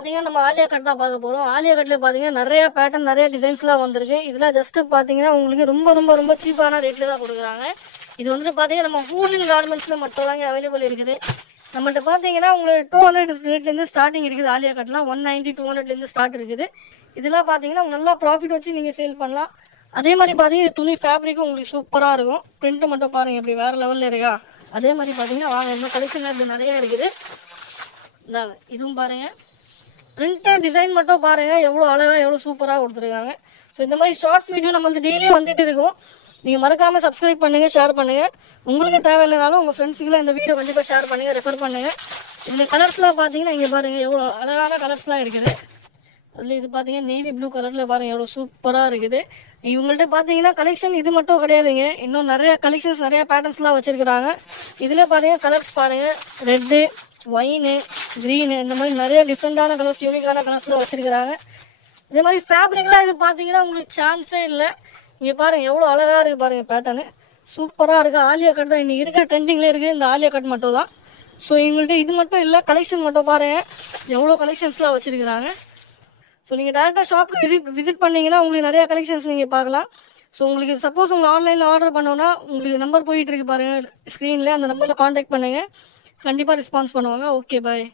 பாத்தீங்கன்னா நம்ம ஆலியா கட் தான் பார்க்க போறோம். ஆலியா கட்ல பாத்தீங்கன்னா நிறைய பேட்டர்ன் நிறைய டிசைன்ஸ்லாம் வந்திருக்கு. இதெல்லாம் ஜஸ்ட் பாத்தீங்கன்னா உங்களுக்கு ரொம்ப ரொம்ப ரொம்ப சீப்பான ரேட்ல தான் கொடுக்குறாங்க. இது வந்து பாத்தீங்கன்னா நம்ம வூலன் கார்மெண்ட்ஸ்ல மட்டும் தாங்க அவைலபிள் இருக்குது. நம்மள்ட்ட பாத்தீங்கன்னா உங்களுக்கு 200 ரேட்ல இருந்து ஸ்டார்டிங் இருக்குது. ஆலியா கட்லாம் 190 200ல இருந்து ஸ்டார்ட் இருக்குது. இதெல்லாம் பாத்தீங்கன்னா நல்லா ப்ராஃபிட் வச்சு நீங்க சேல் பண்ணலாம். அதே மாதிரி பாத்தீங்கன்னா துணி ஃபேப்ரிக்கும் உங்களுக்கு சூப்பரா இருக்கும். பிரிண்ட் மட்டும் பாருங்க இப்படி வேற லெவல்ல இருக்கா. அதே மாதிரி பாத்தீங்கன்னா வாங்க இன்னும் கலெக்ஷன் நிறைய இருக்குது. இந்தாங்க இதுவும் பாருங்க. பிரிண்டட் டிசைன் மட்டும் பாருங்க எவ்வளோ அழகா எவ்வளோ சூப்பராக கொடுத்துருக்காங்க. ஸோ இந்த மாதிரி ஷார்ட்ஸ் வீடியோ நம்மளுக்கு டெய்லியும் வந்துட்டு இருக்கும். நீங்கள் மறக்காம சப்ஸ்கிரைப் பண்ணுங்க, ஷேர் பண்ணுங்க. உங்களுக்கு தேவையில்லைனாலும் உங்கள் ஃப்ரெண்ட்ஸுக்குலாம் இந்த வீடியோ கண்டிப்பாக ஷேர் பண்ணுங்க, ரெஃபர் பண்ணுங்க. இந்த கலர்ஸ்லாம் பார்த்தீங்கன்னா இங்கே பாருங்க எவ்வளோ அழகான கலர்ஸ்லாம் இருக்குது. அதில் இது பார்த்தீங்கன்னா நேவி ப்ளூ கலரில் பாருங்க எவ்வளோ சூப்பராக இருக்குது. இவங்கள்ட்ட பார்த்தீங்கன்னா கலெக்ஷன் இது மட்டும் கிடையாதுங்க, இன்னும் நிறைய கலெக்ஷன்ஸ் நிறைய பேட்டர்ன்ஸ்லாம் வச்சிருக்கிறாங்க. இதில் பார்த்தீங்கன்னா கலர்ஸ் பாருங்க, ரெட்டு, ஒயினு, கிரீனு, இந்த மாதிரி நிறைய டிஃப்ரெண்டான கலர்ஸ் யூனிக்கான கலர்ஸ்லாம் வச்சிருக்கிறாங்க. இதே மாதிரி ஃபேப்ரிக்லாம் இது பார்த்தீங்கன்னா உங்களுக்கு சான்ஸே இல்லை. இங்கே பாருங்க எவ்வளோ அழகாக இருக்குது பாருங்க, பேட்டர்னு சூப்பராக இருக்குது. ஆலியா கட் தான் இன்னைக்கு இருக்கிற ட்ரெண்டிங்லேயே இருக்குது, இந்த ஆலியா கட் மட்டும் தான். ஸோ எங்கள்கிட்ட இது மட்டும் இல்லை, கலெக்ஷன் மட்டும் பாருங்க எவ்வளோ கலெக்ஷன்ஸ்லாம் வச்சிருக்கிறாங்க. ஸோ நீங்கள் டேரெக்டாக ஷாப்புக்கு விசிட் பண்ணீங்கன்னா உங்களுக்கு நிறைய கலெக்ஷன்ஸ் நீங்கள் பார்க்கலாம். ஸோ உங்களுக்கு சப்போஸ் உங்களை ஆன்லைனில் ஆர்டர் பண்ணோன்னா உங்களுக்கு நம்பர் போயிட்டு இருக்கு பாருங்க ஸ்க்ரீனில், அந்த நம்பரில் காண்டாக்ட் பண்ணுங்கள், கண்டிப்பாக ரெஸ்பான்ஸ் பண்ணுவாங்க. Okay bye.